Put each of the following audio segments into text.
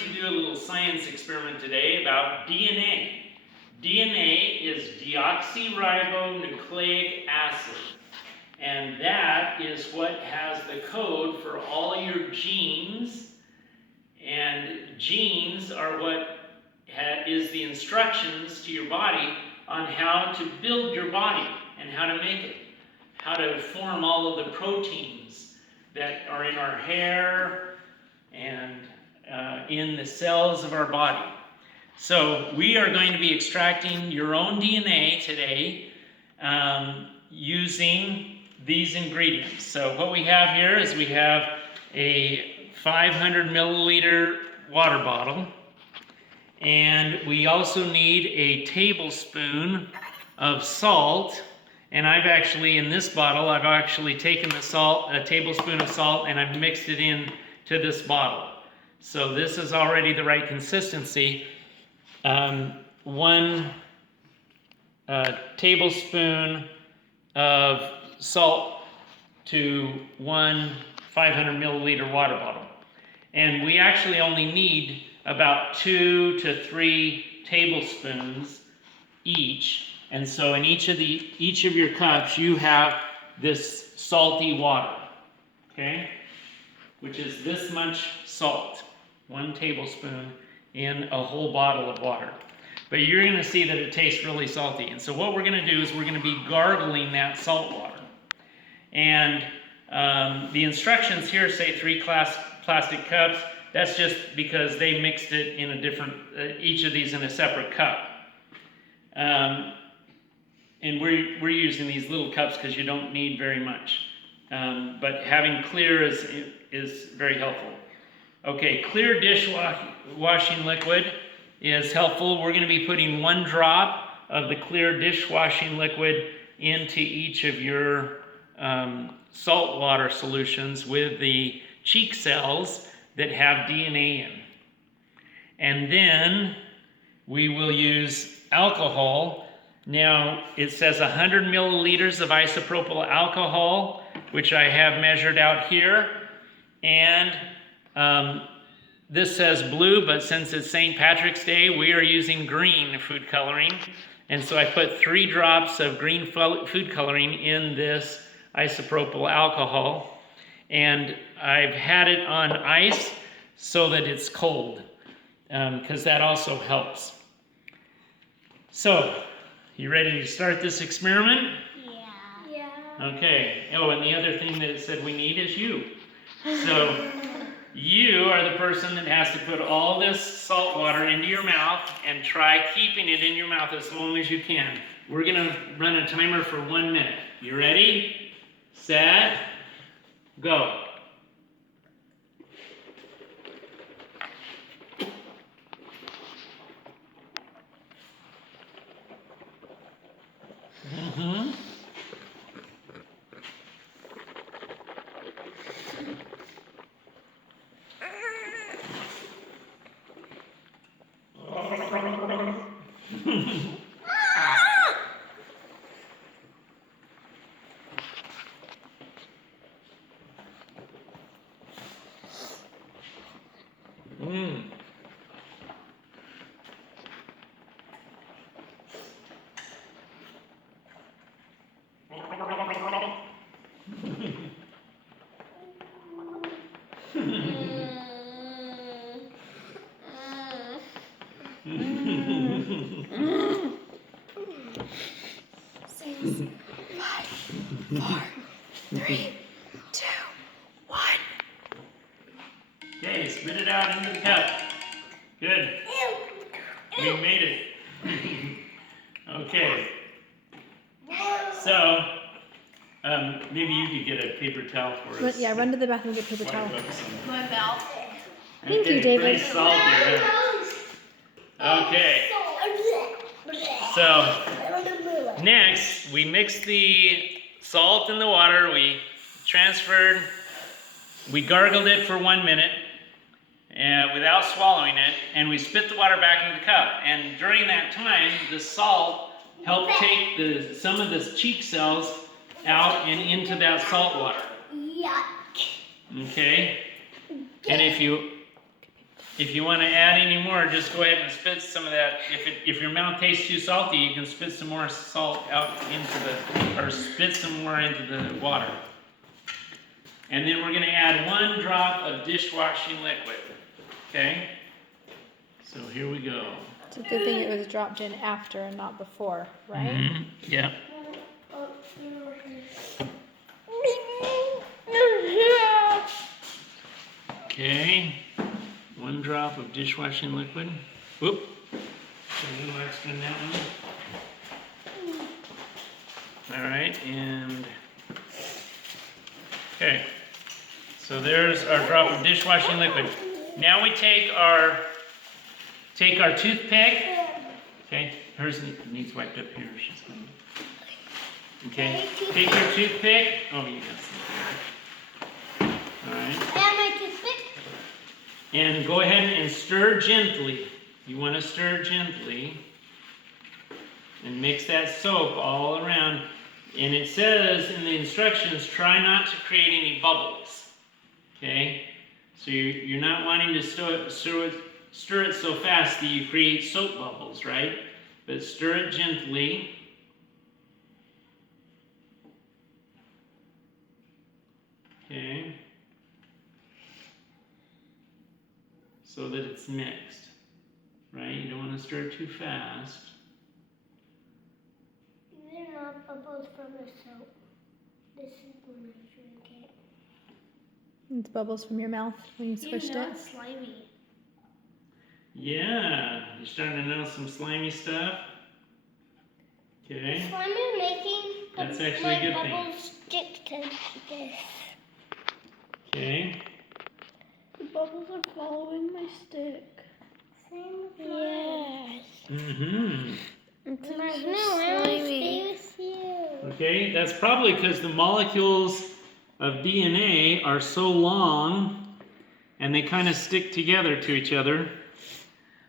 to do a little science experiment today about DNA. DNA is deoxyribonucleic acid. And that is what has the code for all your genes. And genes are what is the instructions to your body on how to build your body and how to make it. How to form all of the proteins that are in our hair and in the cells of our body. So we are going to be extracting your own DNA today using these ingredients. So what we have here is we have a 500 milliliter water bottle, and we also need a tablespoon of salt. And I've actually, in this bottle, I've actually taken the salt, a tablespoon of salt, and I've mixed it in to this bottle. So this is already the right consistency. 1 tablespoon of salt to 1 500 milliliter water bottle. And we actually only need about 2 to 3 tablespoons each. And so in each of your cups, you have this salty water, okay? Which is this much salt, 1 tablespoon in a whole bottle of water. But you're going to see that it tastes really salty. And so what we're going to do is we're going to be gargling that salt water. And the instructions here say 3 plastic cups. That's just because they mixed it in a different, each of these in a separate cup. And we're using these little cups because you don't need very much. But having clear is very helpful. Okay, clear dishwashing liquid is helpful. We're going to be putting 1 drop of the clear dishwashing liquid into each of your salt water solutions with the cheek cells that have DNA in. And then we will use alcohol. Now, it says 100 milliliters of isopropyl alcohol, which I have measured out here. And this says blue, but since it's St. Patrick's Day, we are using green food coloring. And so I put 3 drops of green food coloring in this isopropyl alcohol. And I've had it on ice so that it's cold, because that also helps. So, you ready to start this experiment? Yeah. Okay. Oh, and the other thing that it said we need is you. So, you are the person that has to put all this salt water into your mouth and try keeping it in your mouth as long as you can. We're going to run a timer for 1 minute. You ready? Set. Go. Mm-hmm. Six, 5, 4, 3, 2, 1. Okay, spit it out into the cup. Good. We made it. Okay. So, maybe you could get a paper towel for us. Yeah, run to the bathroom and get paper towel. My mouth. Thank you, Okay, David. pretty salty here. Okay. So, next, we mix the salt in the water. We transferred, we gargled it for 1 minute without swallowing it, and we spit the water back into the cup. And during that time, the salt helped take some of the cheek cells out and into that salt water. Yuck. Okay? And if if you want to add any more, just go ahead and spit some of that. If your mouth tastes too salty, you can spit some more salt out or spit some more into the water. And then we're going to add 1 drop of dishwashing liquid. Okay? So here we go. It's a good thing it was dropped in after and not before, right? Mm-hmm. Yeah. Okay. 1 drop of dishwashing liquid. Whoop. A little extra in that one. All right, and okay. So there's our drop of dishwashing liquid. Now we take our toothpick. Okay, hers needs wiped up here. She's going. Okay, take your toothpick. Oh, you got some. All right. And my toothpick. And go ahead and stir gently. You want to stir gently. And mix that soap all around. And it says in the instructions, try not to create any bubbles. Okay? So you're not wanting to stir it so fast that you create soap bubbles, right? But stir it gently. Okay? So that it's mixed, right? You don't want to stir it too fast. These are not bubbles from the soap. This is when I drink it. It's bubbles from your mouth when you squished it. It's slimy. Yeah, you're starting to know some slimy stuff. Okay. Slime is making That's actually a good thing. bubbles stick to this. Okay. The bubbles are following my stick. Same with mine. Yes. Mm-hmm. It's slimy. Okay, that's probably because the molecules of DNA are so long and they kind of stick together to each other.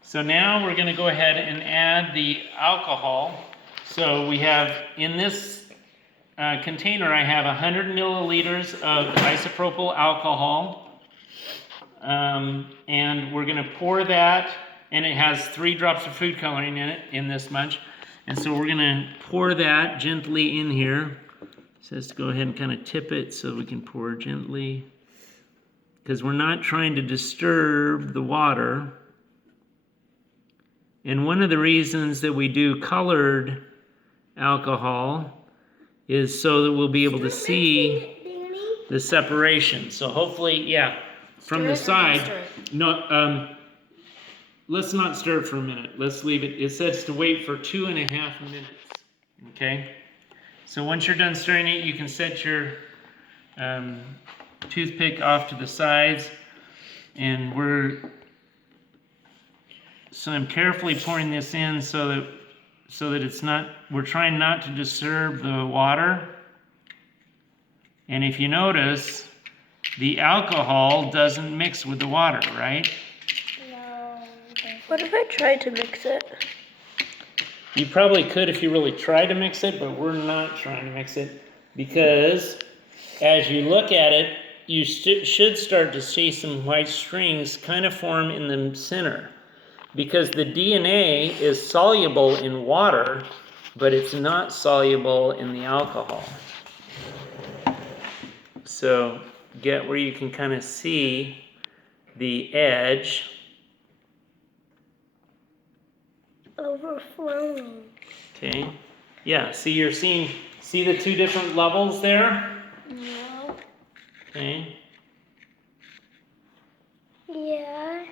So now we're going to go ahead and add the alcohol. So we have in this container, I have 100 milliliters of isopropyl alcohol. And we're going to pour that, and it has 3 drops of food coloring in it, in this much. And so we're going to pour that gently in here. It says to go ahead and kind of tip it so we can pour gently. Because we're not trying to disturb the water. And one of the reasons that we do colored alcohol is so that we'll be able to see the separation. So hopefully, yeah, from the side. No, let's not stir it for a minute. Let's leave it. It says to wait for 2.5 minutes. Okay? So once you're done stirring it, you can set your toothpick off to the sides. And so I'm carefully pouring this in so that it's not, we're trying not to disturb the water. And if you notice, the alcohol doesn't mix with the water, right? No. What if I tried to mix it? You probably could if you really tried to mix it, but we're not trying to mix it because as you look at it, you should start to see some white strings kind of form in the center. Because the DNA is soluble in water, but it's not soluble in the alcohol. So get where you can kind of see the edge. Overflowing. Okay. Yeah, see the 2 different levels there? No. Okay. Yeah.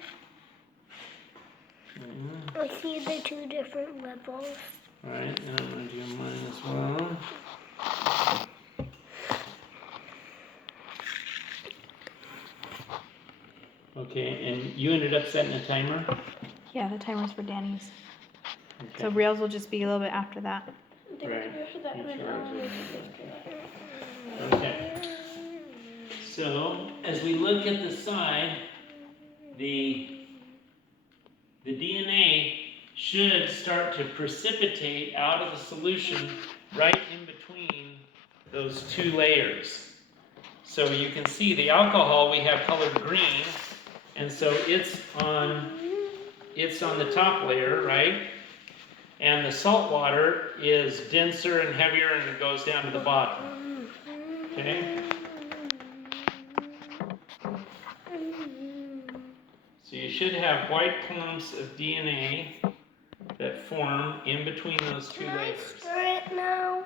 I see the 2 different levels. Alright, and I'm going to do mine as well. Okay, and you ended up setting a timer? Yeah, the timer's for Danny's. Okay. So Reels will just be a little bit after that. Right. Okay. So, as we look at the side, the DNA should start to precipitate out of the solution right in between those 2 layers. So you can see the alcohol we have colored green, And so it's on the top layer, right? And the salt water is denser and heavier and it goes down to the bottom. Okay? So you should have white clumps of DNA that form in between those two layers. Stir it now.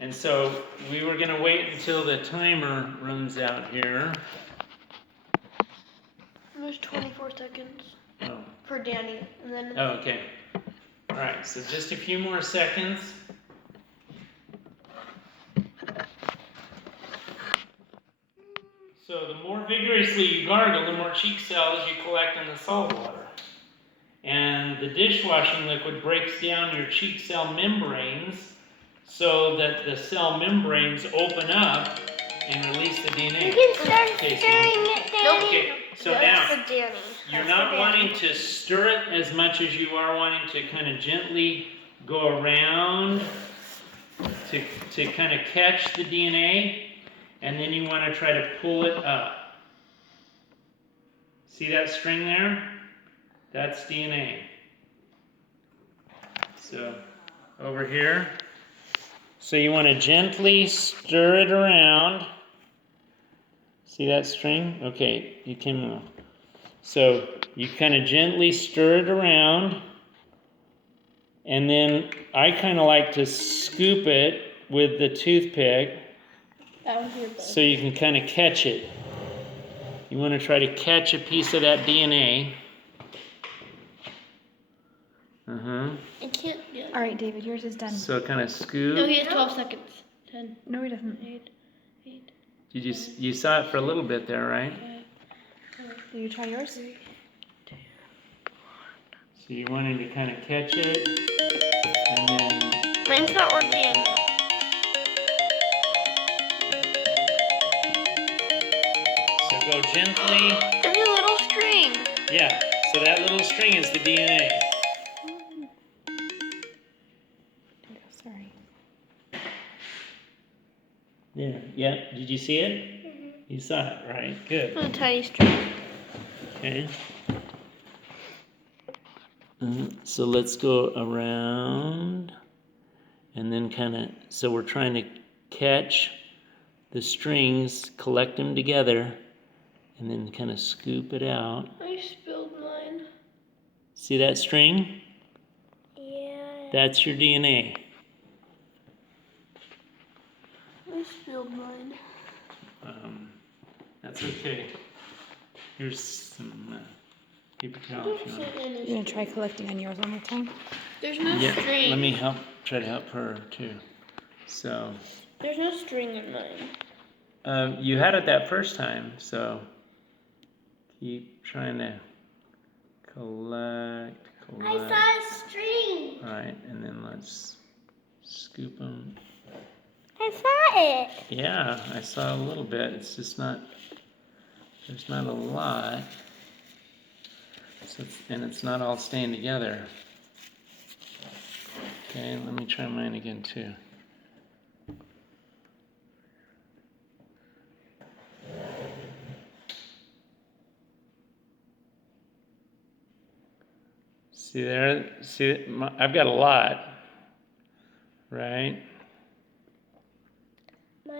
And so we were going to wait until the timer runs out here. There's 24 seconds Oh, for Danny, and then oh okay. All right, so just a few more seconds. So the more vigorously you gargle, the more cheek cells you collect in the salt water. And the dishwashing liquid breaks down your cheek cell membranes so that the cell membranes open up and release the DNA. you can start Okay, so stirring it, Danny. Okay, so That's now for Danny. you're That's not for Danny. wanting to stir it as much as you are wanting to kind of gently go around to kind of catch the DNA, and then you want to try to pull it up. See that string there? That's DNA. So over here. So you want to gently stir it around. See that string? Okay, you can move. So you kind of gently stir it around, and then I kind of like to scoop it with the toothpick That was your best. so you can kind of catch it. You want to try to catch a piece of that DNA. I can't get All right, David, yours is done. So kind of scoop. No, he has 12 seconds. 10, No, he doesn't. 8, 8. Did you saw it for a little bit there, right? Will you try yours? So you're wanting to kind of catch it, and then Mine's not working. so go gently. There's a little string. Yeah. So that little string is the DNA. Sorry. Yeah. Yeah. Did you see it? You saw it, right? Good. A tiny string. Okay. So let's go around, and then kind of. So we're trying to catch the strings, collect them together, and then kind of scoop it out. I spilled mine. See that string? Yeah. That's your DNA. I spilled mine. That's okay. Here's some paper towel if you want. You gonna try collecting on yours one more time? There's no Yeah, string. let me try to help her too. So, There's no string in mine. you had it that first time, so keep trying to collect. a string. All right, and then let's scoop them. I saw it. Yeah, I saw a little bit. It's just not. There's not a lot. So and it's not all staying together. Okay, let me try mine again too. See there? See, I've got a lot, right?